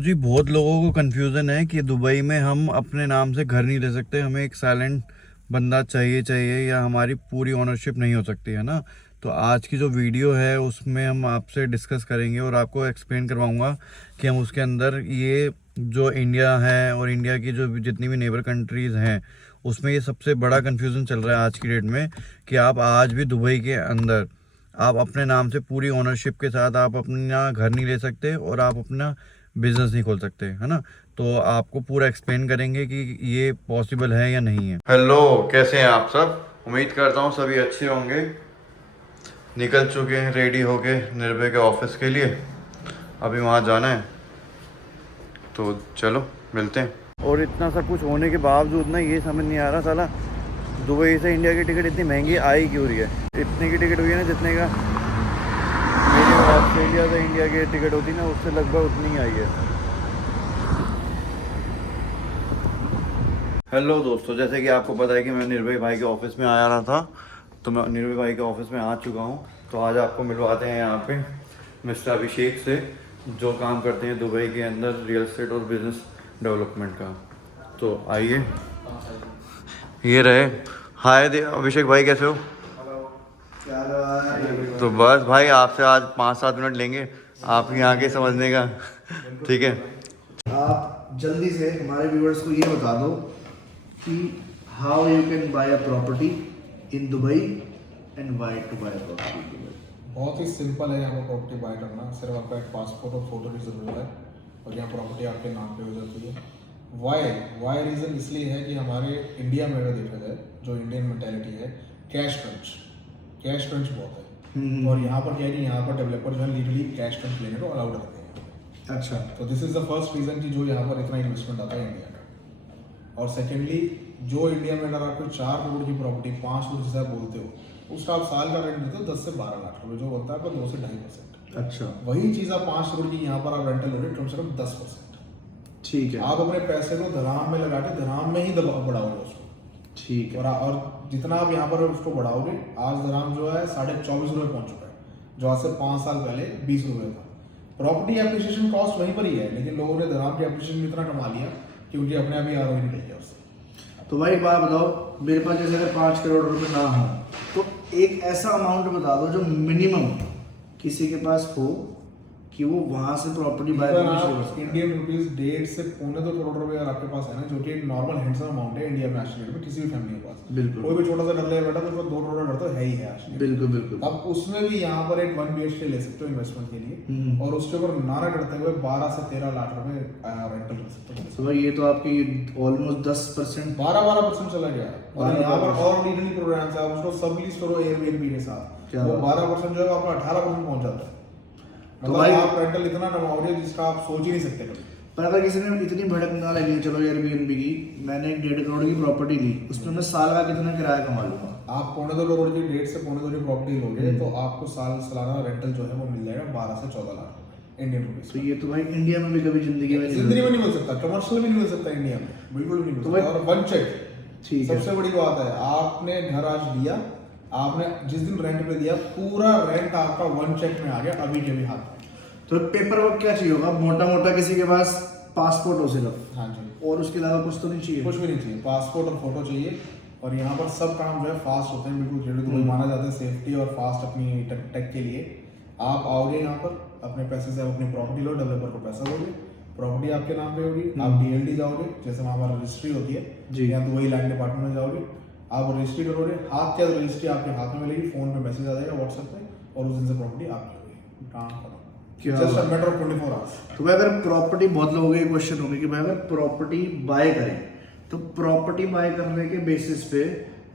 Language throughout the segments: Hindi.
तो जी बहुत लोगों को कन्फ्यूज़न है कि दुबई में हम अपने नाम से घर नहीं ले सकते, हमें एक साइलेंट बंदा चाहिए या हमारी पूरी ओनरशिप नहीं हो सकती है ना। तो आज की जो वीडियो है उसमें हम आपसे डिस्कस करेंगे और आपको एक्सप्लेन करवाऊंगा कि हम उसके अंदर ये जो इंडिया है और इंडिया की जो जितनी भी नेबर कंट्रीज़ हैं उसमें ये सबसे बड़ा कन्फ्यूज़न चल रहा है आज की डेट में कि आप आज भी दुबई के अंदर आप अपने नाम से पूरी ओनरशिप के साथ आप अपना घर नहीं ले सकते और आप अपना बिजनेस नहीं खोल सकते, है ना। तो आपको पूरा एक्सप्लेन करेंगे कि ये पॉसिबल है या नहीं है। हेलो, कैसे हैं आप सब? उम्मीद करता हूँ सभी अच्छे होंगे। निकल चुके हैं रेडी होके निर्भय के ऑफिस के लिए, अभी वहाँ जाना है तो चलो मिलते हैं। और इतना सब कुछ होने के बावजूद ना ये समझ नहीं आ रहा साला दुबई से इंडिया की टिकट इतनी महंगी आई क्यों रही है। इतने की टिकट हुई है ना जितने का मेरी ऑस्ट्रेलिया से इंडिया की टिकट होती ना उससे लगभग उतनी ही आई है। हेलो दोस्तों, जैसे कि आपको पता है कि मैं निर्भय भाई के ऑफिस में आया रहा था, तो मैं निर्भय भाई के ऑफिस में आ चुका हूँ। तो आज आपको मिलवाते हैं यहाँ पे मिस्टर अभिषेक से, जो काम करते हैं दुबई के अंदर रियल एस्टेट और बिजनेस डेवलपमेंट का। तो आइए, ये रहे। हाय अभिषेक भाई, कैसे हो? तो बस भाई आपसे आज 5-7 मिनट लेंगे आप यहाँ के समझने का, ठीक है? आप जल्दी से हमारे व्यूअर्स को ये बता दो कि how you can buy a property in Dubai and why to buy a property in Dubai. बहुत ही सिंपल है यहाँ पर प्रॉपर्टी बाय करना। सिर्फ आपका एक पासपोर्ट और फोटो की ज़रूरत है और यहाँ प्रॉपर्टी आपके नाम पे हो जाती है। वाई रीज़न इसलिए है कि हमारे इंडिया में अगर देखा जाए, जो इंडियन मेंटालिटी है, कैश क्रंच बहुत है। और यहाँ पर क्या है कि यहाँ पर डेवलपर जो है लीगली कैश क्रंच लेने को अलाउड रहते हैं। अच्छा, तो this is the first reason कि जो यहाँ पर इतना इन्वेस्टमेंट आता है इंडिया का। और सेकेंडली, जो इंडिया में अगर आपको 4 करोड़ की प्रॉपर्टी 5 करोड़ जैसा बोलते हो, उसका आप साल का रेंट देते हो 10 से 12 लाख रुपए, जो बनता है आपका 2 से 2.5%। अच्छा, वही चीज़ आप 5 करोड़ की यहाँ पर आप रेंटल ले रहे हो कम से कम 10%। ठीक है। आप अपने पैसे को धराम में लगा के धराम में ही बढ़ाओगे उसको, ठीक है। और जितना आप यहाँ पर उसको बढ़ाओगे, आज धराम जो है 24.5 रुपये पहुंच चुका है, जो आज से 5 साल पहले 20 रुपये था। प्रॉपर्टी एप्रिसिएशन कॉस्ट वहीं पर ही है, लेकिन लोगों ने धराम के एप्रिसिएशन इतना कमा लिया कि उनकी अपने आप ही आरओई निकल गया उससे। तो भाई एक बात बताओ, मेरे पास जैसे अगर 5 करोड़ रुपए ना हो तो एक ऐसा अमाउंट बता दो जो मिनिमम किसी के पास हो कि वो वहां से प्रॉपर्टी बाय करना शुरू कर सकते हैं। इंडियन रुपीज 1.5 से 1.25 करोड़ रुपए अगर आपके पास है ना, जो कि एक नॉर्मल हैंडसम अमाउंट है इंडिया में आज की डेट में किसी भी फैमिली के पास। बिल्कुल। कोई भी छोटा सा घर ले बैठा तो 2 करोड़ का घर तो है ही है आज की। बिल्कुल बिल्कुल। अब उसमें भी यहाँ पर एक 1 BHK ले सकते हो इन्वेस्टमेंट के लिए, और उसके ऊपर नारा करते हुए 12 से 13 लाख रुपए रेंटल कर सकते हो। तो भाई ये तो आपकी ऑलमोस्ट 10%, 12% चला गया। और यहाँ पर और लीगली प्रोग्राम्स है, आप उसको सब लीज करो एयरबीएनबी के साथ, वो 12% जो है आपका 18% पहुंच जाता है। तो भाई आप रेंटल इतना कमाओगे जिसका आप सोच ही नहीं सकते कभी। पर अगर किसी ने इतनी भड़क ना लगी, चलो एयरबीएनबी की मैंने 1.5 करोड़ की प्रॉपर्टी ली, उसमें मैं साल का कितना किराया कमा लूंगा? आप 1.25 करोड़ की 1.5 से 1.25 करोड़ की प्रॉपर्टी लोगे तो आपको सालाना रेंटल जो है वो मिल जाएगा 12 से 14 लाख इंडियन रुपीज। तो ये तो भाई इंडिया में भी कभी जिंदगी में नहीं मिल सकता, कमर्शियल भी नहीं मिल सकता इंडिया में, बिल्कुल भी नहीं मिल सकता। और वन चेक, ठीक है। सबसे बड़ी बात है, आपने घर आज लिया, आपने जिस दिन रेंट पे दिया पूरा रेंट आपका वन चेक में आ गया अभी के भी हाथ में। तो पेपर वर्क क्या चाहिए होगा? मोटा मोटा किसी के पास पासपोर्ट हो सिर्फ, हाँ जी, और उसके अलावा कुछ तो नहीं चाहिए? कुछ भी नहीं चाहिए, पासपोर्ट और फोटो चाहिए। और यहाँ पर सब काम जो है फास्ट होते हैं, बिल्कुल जेडी दुबई माना जाता है सेफ्टी और फास्ट अपनी टेक के लिए। आप आओगे यहाँ पर अपने पैसे से, अपनी प्रॉपर्टी लो, डेवलपर को पैसा दोगे, प्रॉपर्टी आपके नाम पे होगी, आप DLD जाओगे, जैसे वहाँ हमारा रजिस्ट्री होती है जी, या दुबई लैंड डिपार्टमेंट में जाओगे, आप रजिस्ट्री करोगे, हाथ क्या रजिस्ट्री आपके हाथ में मिलेगी, फोन पे मैसेज आ जाएगा व्हाट्सएप पे, और उस दिन से प्रॉपर्टी आपकी होगी। काम खत्म, just a matter of 24 hours. तो भाई अगर प्रॉपर्टी, बहुत लोगों के क्वेश्चन होंगे कि भाई अगर प्रॉपर्टी बाय करें तो प्रॉपर्टी बाय करने के बेसिस पे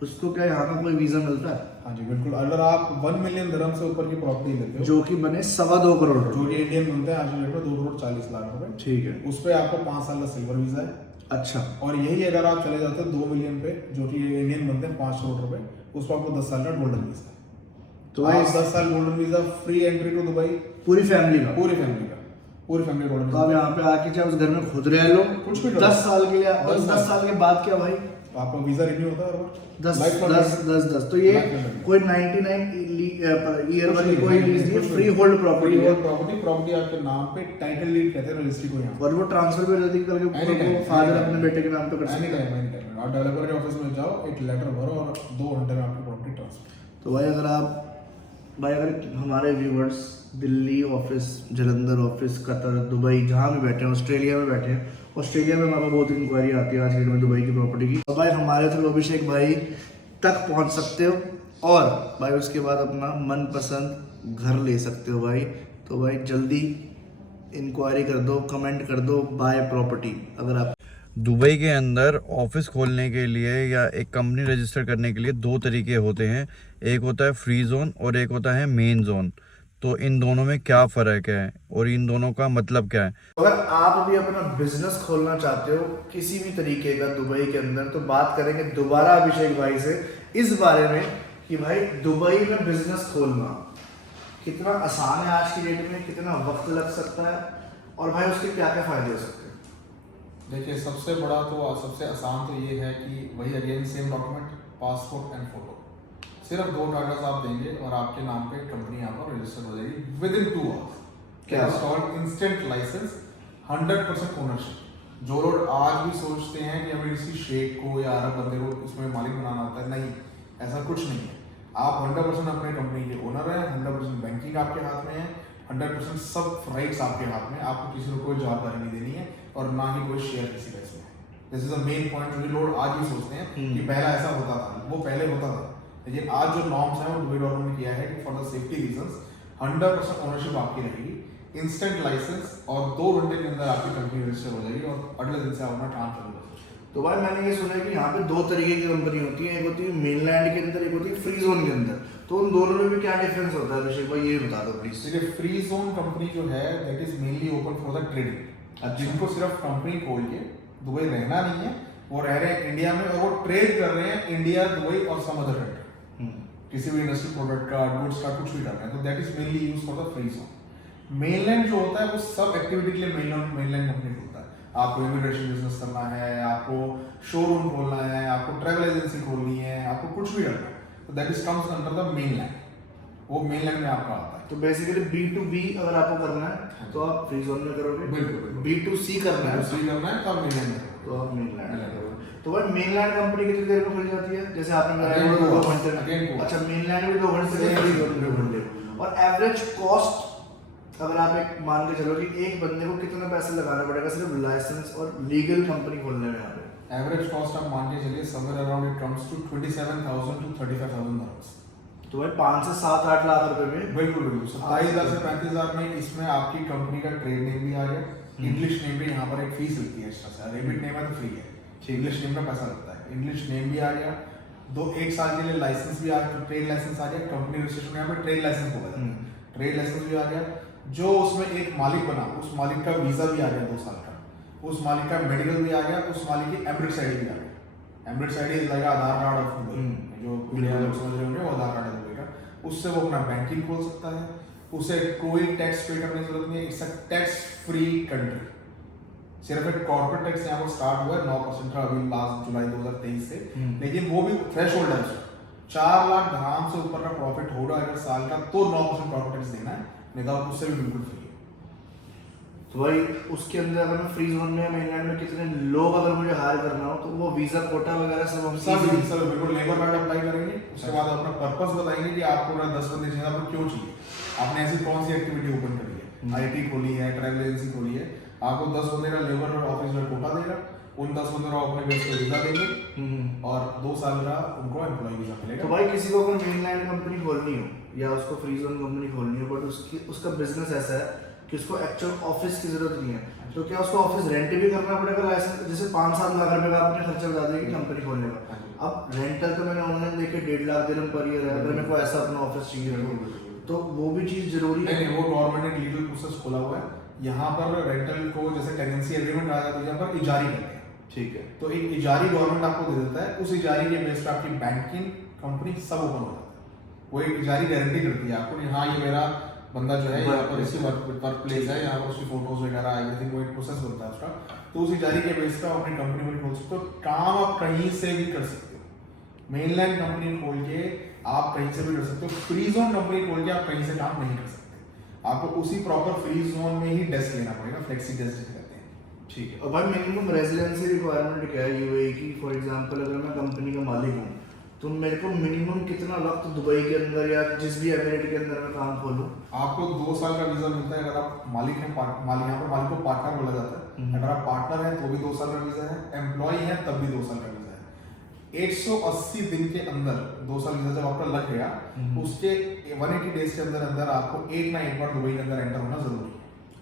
उसको क्या यहाँ का कोई वीजा मिलता है? हाँ जी बिल्कुल। अगर आप 1 मिलियन दिरहम से ऊपर की प्रॉपर्टी लेते हो, जो कि बने 2.25 करोड़, जो कि इंडियन बनते हैं आज की डेट में 2 करोड़ 40 लाख रुपए, ठीक है, उस पे आपको 5 साल का सिल्वर वीजा है। अच्छा। और यही अगर आप चले जाते हो 2 मिलियन पे, जो कि इंडियन बनते हैं 5 करोड़ रुपए, उस पर आपको 10 साल का गोल्डन वीजा है। तो आप 10 साल golden visa, free entry to Dubai, पूरी फैमिली का पूरी फैमिली गोल्डन। तो आप यहाँ पे आके चाहे उस घर में खुद रह लो, कुछ भी 10 साल के लिए, 10 साल के बाद क्या भाई? तो आपका वीजा रिन्यू होता है हर बार? 10 Life long 10 lease। 10 10 तो ये Life long lease। कोई 99 ईयर कुछ वाली नहीं, कोई नहीं, लीज नहीं, कुछ फ्री नहीं। होल्ड प्रॉपर्टी है। प्रॉपर्टी आपके नाम पे टाइटल डीड कहते हैं रजिस्ट्री को यहाँ। और वो ट्रांसफर भी जल्दी करके Anytime, फादर anytime। अपने बेटे के नाम पे कर सकते हैं। एनी टाइम आप डेवलपर के ऑफिस में जाओ, एक लेटर भरो और 2 घंटे में आपकी प्रॉपर्टी ट्रांसफर। तो भाई अगर हमारे viewers Delhi office, Jalandhar office, Qatar, Dubai, जहाँ भी बैठे हैं, ऑस्ट्रेलिया में बैठे हैं, ऑस्ट्रेलिया में हमारे बहुत इंक्वायरी आती है आज के डेट में दुबई की प्रॉपर्टी की, तो भाई हमारे थ्रू अभिषेक भाई तक पहुँच सकते हो और भाई उसके बाद अपना मनपसंद घर ले सकते हो भाई। तो भाई जल्दी इंक्वायरी कर दो, कमेंट कर दो, बाय प्रॉपर्टी। अगर आप दुबई के अंदर ऑफिस खोलने के लिए या एक कंपनी रजिस्टर करने के लिए 2 तरीके होते हैं, एक होता है फ्री जोन और एक होता है मेन जोन। तो इन दोनों में क्या फ़र्क है और इन दोनों का मतलब क्या है? अगर आप भी अपना बिजनेस खोलना चाहते हो किसी भी तरीके का दुबई के अंदर, तो बात करेंगे दोबारा अभिषेक भाई से इस बारे में कि भाई दुबई में बिजनेस खोलना कितना आसान है आज की डेट में, कितना वक्त लग सकता है और भाई उसके क्या क्या फायदे हो सकते हैं। देखिए सबसे बड़ा तो सबसे आसान तो ये है कि वही again same document, passport and photo, सिर्फ 2 कागज आप देंगे और आपके नाम पे कंपनी यहाँ पर रजिस्टर हो जाएगी विद इन 2 आवर्स। क्या कॉल्ड इंस्टेंट लाइसेंस, 100% ओनरशिप। जो लोग आज भी सोचते हैं कि हमें किसी शेख को या अरब बंदे को इसमें मालिक बनाना होता है, नहीं, ऐसा कुछ नहीं है। आप 100% अपने कंपनी के ओनर हैं, 100% बैंकिंग आपके हाथ में है, 100% सब राइट्स आपके हाथ में। आपको किसी को कोई जवाबदारी नहीं देनी है और ना ही कोई शेयर किसी का इसमें है। This is the main point जो लोग आज भी सोचते हैं कि पहला ऐसा होता था, वो पहले होता था, लेकिन आज जो नॉर्म्स हैं वो दुबई गवर्नमेंट ने किया है कि for the safety reasons 100% ownership आपकी रहेगी, इंस्टेंट लाइसेंस और 2 घंटे के अंदर आपकी कंपनी रजिस्टर हो जाएगी और अगले दिन से आप अपना काम चालू कर सकते हैं। तो भाई मैंने ये सुना है कि यहाँ पे 2 तरीके की कंपनी होती है, एक होती है मेनलैंड के अंदर, एक होती है फ्री जोन के अंदर। तो उन दोनों में भी क्या डिफरेंस होता है अभिषेक भाई, ये बता दो प्लीज। देखिए फ्री जोन कंपनी जो है that is mainly open for the trading. जिनको सिर्फ कंपनी खोल के दुबई रहना नहीं है, वो रह रहे हैं इंडिया में और वो ट्रेड कर रहे हैं इंडिया, दुबई और सम अदर कंट्री, किसी भी इंडस्ट्री प्रोडक्ट का, गुड्स का, कुछ भी कर रहे हैं, तो that is mainly use for the free zone. Mainland जो होता है वो सब एक्टिविटी के लिए मेनलैंड कंपनी खोलता है। आपको इमिग्रेशन बिजनेस करना है, आपको शोरूम खोलना है, आपको ट्रैवल एजेंसी खोलनी है, आपको कुछ भी करना है, तो that is comes under the mainland. वो मेनलैंड में आपका आता है। तो बेसिकली B2B अगर आपको करना है तो आप फ्री जोन में करोगे, बिल्कुल। B2C करना है दूसरी करना है तो आप मेनलैंड में करोगे। तो आप मेनलैंड में करोगे। तो भाई मेनलैंड कंपनी कितनी देर में खुल जाती है? जैसे आपने Again बताया two 2 hours, घंटे again two में। hours। अच्छा मेनलैंड में 2 घंटे में, फ्री जोन में 2 घंटे में। और एवरेज कॉस्ट अगर आप एक मान के चलो कि एक बंदे को कितना पैसा लगाना पड़ेगा सिर्फ लाइसेंस और लीगल कंपनी खोलने में यहाँ पे? एवरेज कॉस्ट आप मान के चलिए somewhere around it comes to 27,000 to 35,000 dirhams। तो भाई 5 से 7-8 लाख रुपए में बिल्कुल बिल्कुल 27,000 से 35,000 में इसमें आपकी कंपनी का ट्रेड नेम भी आ गया, इंग्लिश नेम भी यहाँ पर एक फीस लगती है एक्स्ट्रा से, अरेबिक नेम है तो फ्री है, इंग्लिश नेम का पैसा लगता है, इंग्लिश नेम भी आ गया, 1 साल के लिए लाइसेंस भी आ गया, ट्रेड लाइसेंस आ गया, कंपनी रजिस्ट्रेशन यहाँ पे ट्रेड लाइसेंस बोला जाता है, ट्रेड लाइसेंस भी आ गया, जो उसमें एक मालिक बना उस मालिक का वीजा भी आ गया 2 साल का, उस मालिक का मेडिकल भी आ गया, उस मालिक की एमरेट्स आईडी भी आ गया। Emirates ID is like Aadhaar card of Dubai, जो इंडिया लोग समझ रहे होंगे वो आधार कार्ड है दुबई का, उससे वो अपना बैंकिंग खोल सकता है, उसे कोई टैक्स पे करने की जरूरत नहीं है, it's a tax free country. सिर्फ एक कॉर्पोरेट टैक्स यहाँ पर स्टार्ट हुआ है 9% का अभी लास्ट जुलाई 2023 से, लेकिन वो भी थ्रेशोल्ड है उसका, 4 लाख dirham से ऊपर का प्रॉफिट होगा अगर साल का तो 9% कॉर्पोरेट टैक्स देना है, नहीं तो उससे भी बिल्कुल फ्री है। तो भाई उसके अंदर अगर मैं फ्री जोन में मेनलैंड में कितने लोग अगर मुझे हायर करना हो तो वो वीजा कोटा वगैरह सब हम सब बिल्कुल लेबर कार्ड अप्लाई करेंगे, उसके बाद अपना पर्पस बताएंगे कि आपको 10 बंदे चाहिए, आपको क्यों चाहिए, आपने ऐसी कौन सी एक्टिविटी ओपन करी है, आईटी खोली है, ट्रैवल एजेंसी खोली है, आपको 10 बंदे का लेबर ऑफिस में कोटा देगा, उन 10 बंदों को अपने बेस पे वीजा देंगे और 2 साल का उनको एम्प्लॉय वीजा मिलेगा। तो भाई किसी को अगर मेनलैंड कंपनी खोलनी हो या उसको फ्री जोन कंपनी खोलनी हो बट उसका बिजनेस ऐसा है कि उसको एक्चुअल ऑफिस की जरूरत नहीं है, तो क्या उसको ऑफिस रेंट भी करना पड़ेगा लाइसेंस? जैसे 5-7 लाख रुपए का आपने खर्चा बता दिया कि कंपनी खोलने का, अब रेंटल तो मैंने ऑनलाइन देखे 1.5 लाख दिरहम पर ईयर है, अगर मेरे को ऐसा अपना ऑफिस चाहिए तो वो भी चीज जरूरी है। नहीं, वो गवर्नमेंट ने लीगल प्रोसेस खोला हुआ है, यहाँ पर रेंटल को जैसे टेनेंसी एग्रीमेंट आ जाता है यहाँ पर इजारी करते हैं, ठीक है, तो एक इजारी गवर्नमेंट आपको दे देता है, उस इजारी के बेस पे आपकी बैंकिंग कंपनी सब ओपन हो जाता है, वो एक इजारी गारंटी करती है आपको कि हाँ ये मेरा बंदा जो है यहाँ पर इसी वर्क प्लेस है, यहाँ पर उसकी फोटोज वगैरह एवरीथिंग वो एक प्रोसेस बनता है उसका, तो उसी जारी के बेस पे अपनी कंपनी में खोल सकते हो। काम आप कहीं से भी कर सकते हो, मेनलैंड कंपनी खोल के आप कहीं से भी कर सकते हो, फ्री जोन कंपनी खोल के आप कहीं से काम नहीं कर सकते। आपको उसी प्रॉपर फ्री जोन में ही डेस्क लेना पड़ेगा, फ्लेक्सी डेस्क कहते हैं। ठीक है। और भाई मिनिमम रेजिडेंसी रिक्वायरमेंट क्या है यूएई की? फॉर एग्जांपल अगर मैं कंपनी का मालिक हूँ तो मेरे को मिनिमम कितना वक्त दुबई के अंदर या जिस भी एमिरेट के अंदर मैं काम खोलूँ? आपको 2 साल का वीजा मिलता है अगर आप मालिक हैं, यहाँ पर मालिक को पार्टनर बोला जाता है। अगर आप पार्टनर हैं तो भी 2 साल का वीजा है, एम्प्लॉय है तब भी 2 साल का वीजा है। 180 दिन के अंदर 2 साल वीजा जब आपका लग गया, उसके 180 डेज के अंदर अंदर आपको एक ना एक बार दुबई के अंदर एंटर होना जरूरी है।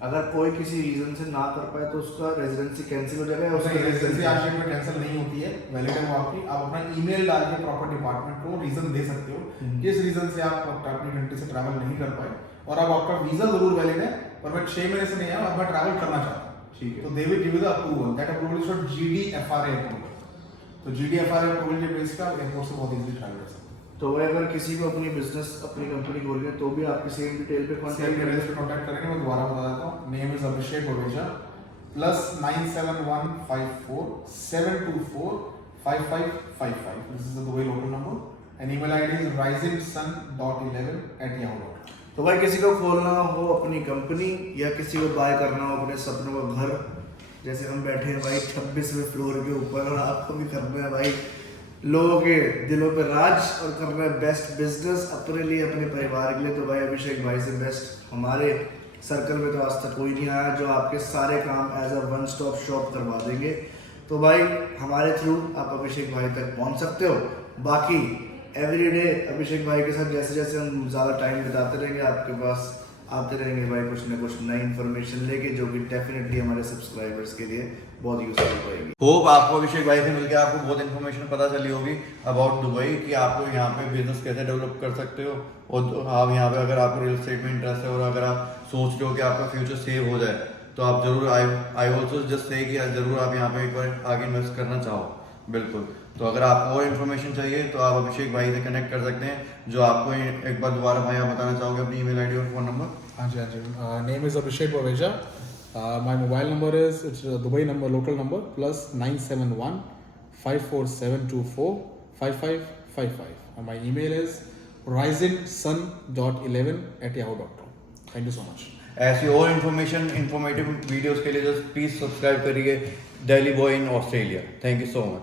अगर कोई किसी रीजन से ना कर पाए तो उसका रेजिडेंसी कैंसिल हो जाएगा? उसकी रेजिडेंसी आज में कैंसिल नहीं होती है, वैलिड है वो आपकी। आप अपना ईमेल डाल के प्रॉपर डिपार्टमेंट को रीजन दे सकते हो किस रीजन से आप अपनी कंट्री से ट्रैवल नहीं कर पाए, और अब आपका वीजा जरूर वैलिड है पर मैं 6 महीने से नहीं आया, अब मैं ट्रैवल करना चाहता हूँ। ठीक है। तो they will give you the approval, that approval is for GDFRA approval. तो GDFRA अप्रूवल के बेस पे आप एयरपोर्ट से बहुत इजीली ट्रैवल कर सकते हैं। तो भाई अगर किसी को अपनी बिजनेस अपनी कंपनी खोलनी है तो भी आपकी सेम डिटेल पे सेम एड्रेस पे कांटेक्ट करेंगे। मैं दोबारा बता देता हूँ, name is Abhishek Vaveja, +971547245555। This is the Dubai local number and email ID is risingsun.11@yahoo.com। तो भाई किसी को खोलना हो अपनी कंपनी या किसी को बाय करना हो अपने सपनों का घर, जैसे हम बैठे हैं भाई 26वें फ्लोर के ऊपर और आपको भी करना है भाई लोगों के दिलों पे राज और करना है बेस्ट बिजनेस अपने लिए अपने परिवार के लिए, तो भाई अभिषेक भाई से बेस्ट हमारे सर्कल में तो आज तक कोई नहीं आया जो आपके सारे काम as a one stop shop करवा देंगे। तो भाई हमारे थ्रू आप अभिषेक भाई तक पहुंच सकते हो। बाकी एवरीडे अभिषेक भाई के साथ जैसे जैसे हम ज़्यादा टाइम बिताते रहेंगे आपके पास आते रहेंगे भाई कुछ ना कुछ नई इन्फॉर्मेशन लेके, जो कि डेफिनेटली हमारे सब्सक्राइबर्स के लिए बहुत यूजफुल होगी। होप आपको अभिषेक भाई से मिलकर आपको बहुत इन्फॉर्मेशन पता चली होगी अबाउट दुबई कि आपको यहाँ पे बिजनेस कैसे डेवलप कर सकते हो, और आप यहाँ पे अगर आपको रियल एस्टेट में इंटरेस्ट है और अगर आप सोच रहे हो कि आपका फ्यूचर सेव हो जाए तो आप जरूर आई ऑल्सो जस्ट से कि जरूर आप यहाँ पे एक बार आगे इन्वेस्ट करना चाहो। बिल्कुल। तो अगर आपको और इन्फॉर्मेशन चाहिए तो आप अभिषेक भाई से कनेक्ट कर सकते हैं, जो आपको एक बार दोबारा भाई आप बताना चाहोगे अपनी ईमेल आईडी और फोन नंबर? हाँ जी, name is Abhishek Vaveja, my mobile number is it's Dubai number local number +971547245555 and my email is risingsun.11@yahoo.com। Thank you so much. ऐसी और इन्फॉर्मेटिव वीडियोस के लिए जस्ट प्लीज सब्सक्राइब करिए Delhi boy in Australia. Thank you so much.